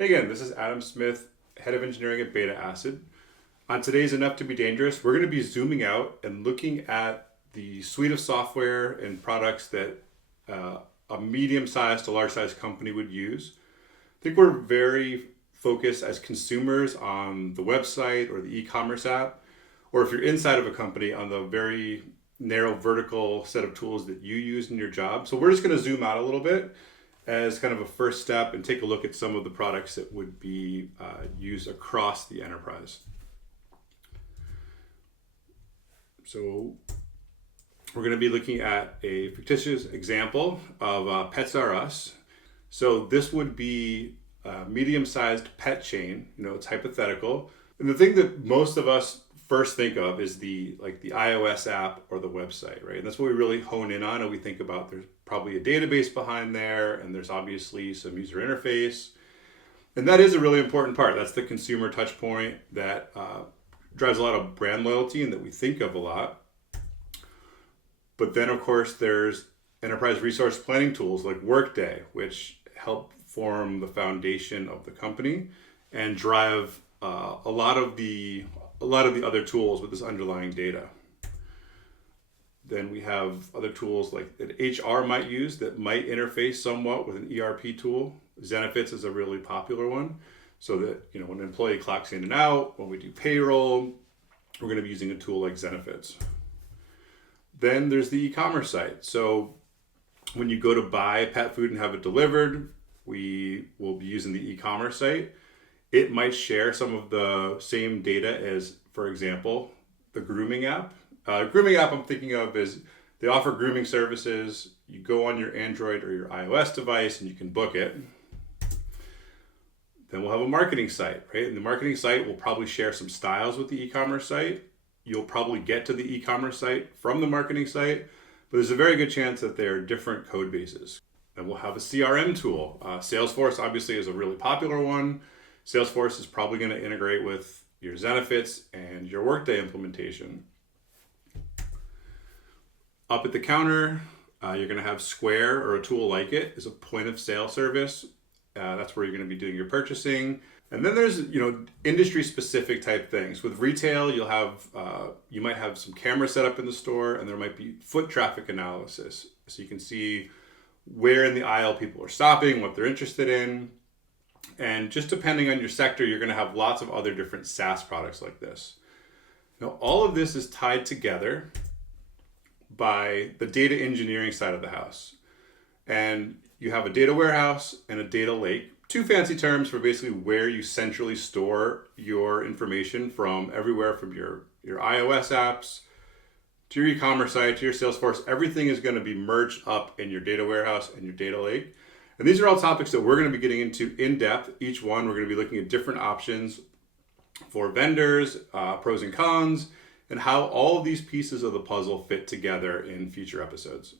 Hey again, this is Adam Smith, Head of Engineering at Beta Acid. On today's Enough to Be Dangerous, we're going to be zooming out and looking at the suite of software and products that a medium-sized to large-sized company would use. I think we're very focused as consumers on the website or the e-commerce app, or if you're inside of a company on the very narrow vertical set of tools that you use in your job. So we're just going to zoom out a little bit as kind of a first step and take a look at some of the products that would be used across the enterprise. So we're going to be looking at a fictitious example of Pets R Us. So this would be a medium-sized pet chain. It's hypothetical. And the thing that most of us first think of is the iOS app or the website, right? And that's what we really hone in on, and we think about there's probably a database behind there, and there's obviously some user interface. And that is a really important part. That's the consumer touch point that drives a lot of brand loyalty and that we think of a lot. But then, of course, there's enterprise resource planning tools like Workday, which help form the foundation of the company and drive a lot of the other tools with this underlying data. Then we have other tools like that HR might use that might interface somewhat with an ERP tool. Zenefits is a really popular one. So that, when an employee clocks in and out, when we do payroll, we're going to be using a tool like Zenefits. Then there's the e-commerce site. So when you go to buy pet food and have it delivered, we will be using the e-commerce site. It might share some of the same data as, for example, the grooming app. Grooming app I'm thinking of is they offer grooming services. You go on your Android or your iOS device and you can book it. Then we'll have a marketing site, right? And the marketing site will probably share some styles with the e-commerce site. You'll probably get to the e-commerce site from the marketing site, but there's a very good chance that they are different code bases. And we'll have a CRM tool. Salesforce obviously is a really popular one. Salesforce is probably going to integrate with your Zenefits and your Workday implementation. Up at the counter, you're going to have Square or a tool like it as a point of sale service. That's where you're going to be doing your purchasing. And then there's industry specific type things. With retail, you might have some cameras set up in the store, and there might be foot traffic analysis, so you can see where in the aisle people are stopping, what they're interested in. And just depending on your sector, you're going to have lots of other different SaaS products like this. Now, all of this is tied together by the data engineering side of the house. And you have a data warehouse and a data lake, two fancy terms for basically where you centrally store your information from everywhere from your iOS apps to your e-commerce site, to your Salesforce. Everything is going to be merged up in your data warehouse and your data lake. And these are all topics that we're going to be getting into in depth. Each one, we're going to be looking at different options for vendors, pros and cons, and how all of these pieces of the puzzle fit together in future episodes.